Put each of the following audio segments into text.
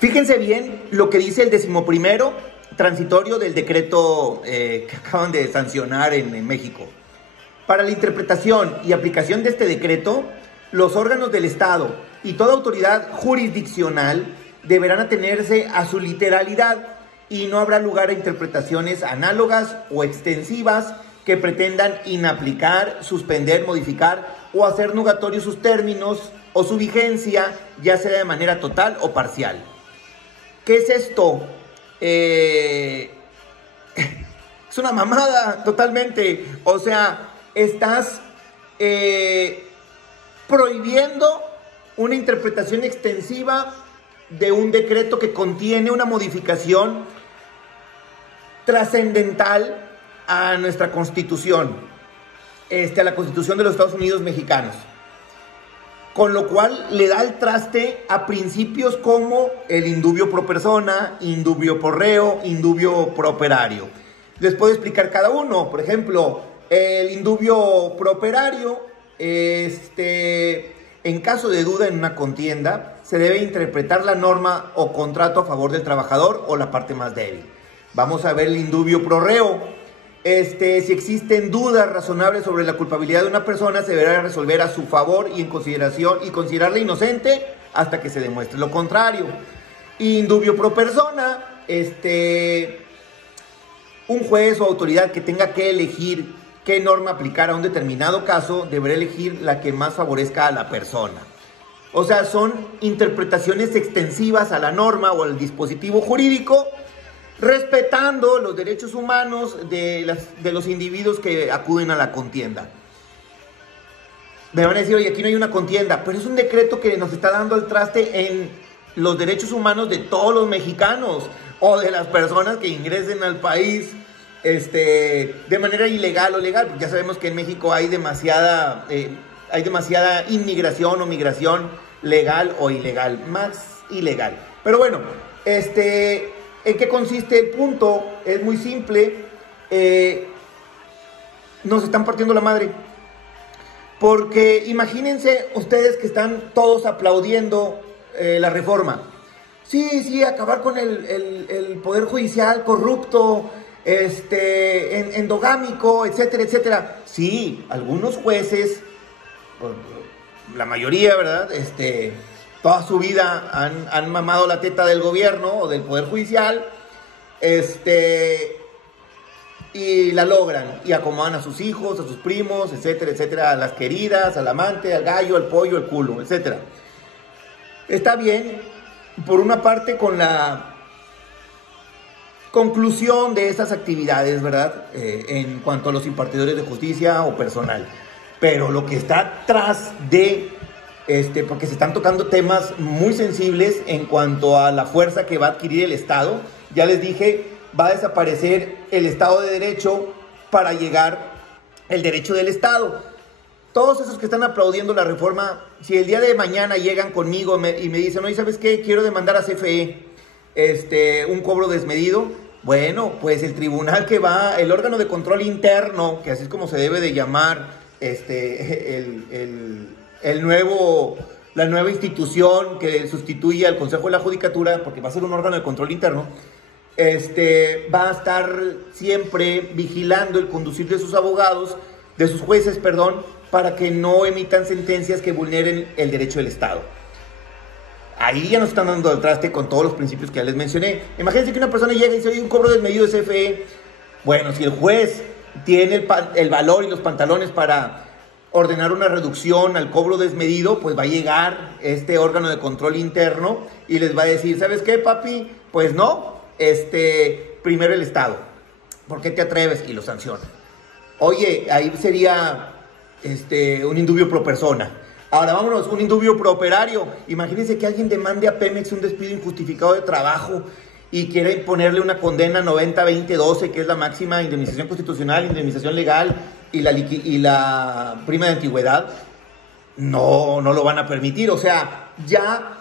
Fíjense bien lo que dice el 11º transitorio del decreto que acaban de sancionar en México. Para la interpretación y aplicación de este decreto, los órganos del Estado y toda autoridad jurisdiccional deberán atenerse a su literalidad y no habrá lugar a interpretaciones análogas o extensivas que pretendan inaplicar, suspender, modificar o hacer nugatorios sus términos o su vigencia, ya sea de manera total o parcial. ¿Qué es esto? Es una mamada totalmente. O sea, estás prohibiendo una interpretación extensiva de un decreto que contiene una modificación trascendental a nuestra Constitución, a la Constitución de los Estados Unidos mexicanos. Con lo cual le da el traste a principios como el indubio pro persona, indubio pro reo, indubio pro operario. Les puedo explicar cada uno. Por ejemplo, el indubio pro operario, en caso de duda en una contienda, se debe interpretar la norma o contrato a favor del trabajador o la parte más débil. Vamos a ver el indubio pro reo. Si existen dudas razonables sobre la culpabilidad de una persona, se deberá resolver a su favor y en consideración y considerarla inocente hasta que se demuestre lo contrario. Indubio pro persona, un juez o autoridad que tenga que elegir qué norma aplicar a un determinado caso, deberá elegir la que más favorezca a la persona. O sea, son interpretaciones extensivas a la norma o al dispositivo jurídico, respetando los derechos humanos de los individuos que acuden a la contienda. Me van a decir, oye, aquí no hay una contienda, pero es un decreto que nos está dando el traste en los derechos humanos de todos los mexicanos o de las personas que ingresen al país de manera ilegal o legal. Ya sabemos que en México hay demasiada inmigración o migración legal o ilegal, más ilegal. Pero bueno, ¿en qué consiste el punto? Es muy simple. Nos están partiendo la madre. Porque imagínense ustedes que están todos aplaudiendo la reforma. Sí, acabar con el poder judicial corrupto, endogámico, etcétera, etcétera. Sí, algunos jueces, la mayoría, ¿verdad? Toda su vida han mamado la teta del gobierno o del poder judicial, y la logran, y acomodan a sus hijos, a sus primos, etcétera, etcétera, a las queridas, al amante, al gallo, al pollo, al culo, etcétera. Está bien, por una parte, con la conclusión de esas actividades, ¿verdad? En cuanto a los impartidores de justicia o personal. Pero lo que está atrás de porque se están tocando temas muy sensibles en cuanto a la fuerza que va a adquirir el Estado. Ya les dije, va a desaparecer el Estado de Derecho para llegar el derecho del Estado. Todos esos que están aplaudiendo la reforma, si el día de mañana llegan conmigo y me dicen, oye, ¿sabes qué? Quiero demandar a CFE un cobro desmedido. Bueno, pues el tribunal que va, el órgano de control interno, que así es como se debe de llamar la nueva institución que sustituye al Consejo de la Judicatura, porque va a ser un órgano de control interno, va a estar siempre vigilando el conducir de sus abogados, de sus jueces, para que no emitan sentencias que vulneren el derecho del Estado. Ahí ya nos están dando el traste con todos los principios que ya les mencioné. Imagínense que una persona llega y dice, oye, un cobro desmedido de CFE. Bueno, si el juez tiene el valor y los pantalones para ordenar una reducción al cobro desmedido, pues va a llegar este órgano de control interno y les va a decir, ¿sabes qué, papi? Pues no, primero el Estado. ¿Por qué te atreves? Y lo sanciona. Oye, ahí sería un indubio pro persona. Ahora vámonos, un indubio pro operario. Imagínense que alguien demande a Pemex un despido injustificado de trabajo y quiere imponerle una condena 90-20-12, que es la máxima indemnización constitucional, indemnización legal y la prima de antigüedad. No lo van a permitir. O sea, ya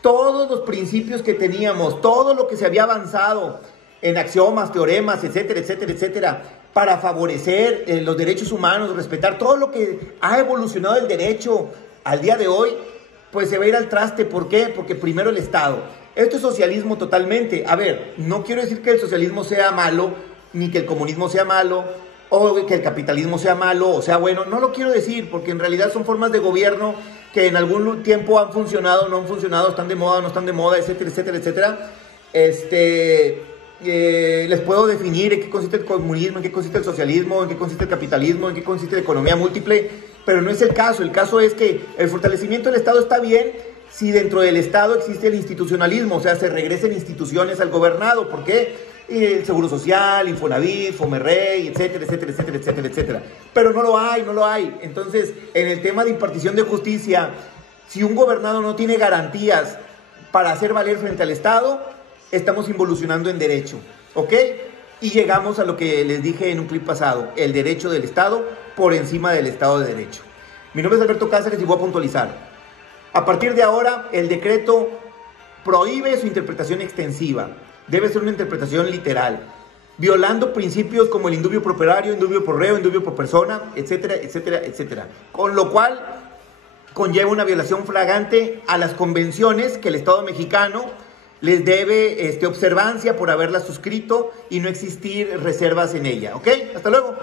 todos los principios que teníamos, todo lo que se había avanzado en axiomas, teoremas, etcétera, etcétera, etcétera, para favorecer los derechos humanos, respetar todo lo que ha evolucionado el derecho al día de hoy, pues se va a ir al traste. ¿Por qué? Porque primero el Estado. Esto es socialismo totalmente. A ver, no quiero decir que el socialismo sea malo, ni que el comunismo sea malo, o que el capitalismo sea malo o sea bueno. No lo quiero decir, porque en realidad son formas de gobierno que en algún tiempo han funcionado, no han funcionado, están de moda, no están de moda, etcétera, etcétera, etcétera. Les puedo definir en qué consiste el comunismo, en qué consiste el socialismo, en qué consiste el capitalismo, en qué consiste la economía múltiple, pero no es el caso. El caso es que el fortalecimiento del Estado está bien si dentro del Estado existe el institucionalismo, o sea, se regresen instituciones al gobernado. ¿Por qué? El Seguro Social, Infonavit, Fomerrey, etcétera, etcétera, etcétera, etcétera, etcétera. Pero no lo hay, no lo hay. Entonces, en el tema de impartición de justicia, si un gobernado no tiene garantías para hacer valer frente al Estado, estamos involucionando en derecho, ¿ok? Y llegamos a lo que les dije en un clip pasado, el derecho del Estado por encima del Estado de Derecho. Mi nombre es Alberto Cáceres y voy a puntualizar. A partir de ahora, el decreto prohíbe su interpretación extensiva. Debe ser una interpretación literal, violando principios como el indubio pro operario, indubio pro reo, indubio pro persona, etcétera, etcétera, etcétera. Con lo cual conlleva una violación flagrante a las convenciones que el Estado mexicano les debe observancia por haberlas suscrito y no existir reservas en ella. ¿Ok? Hasta luego.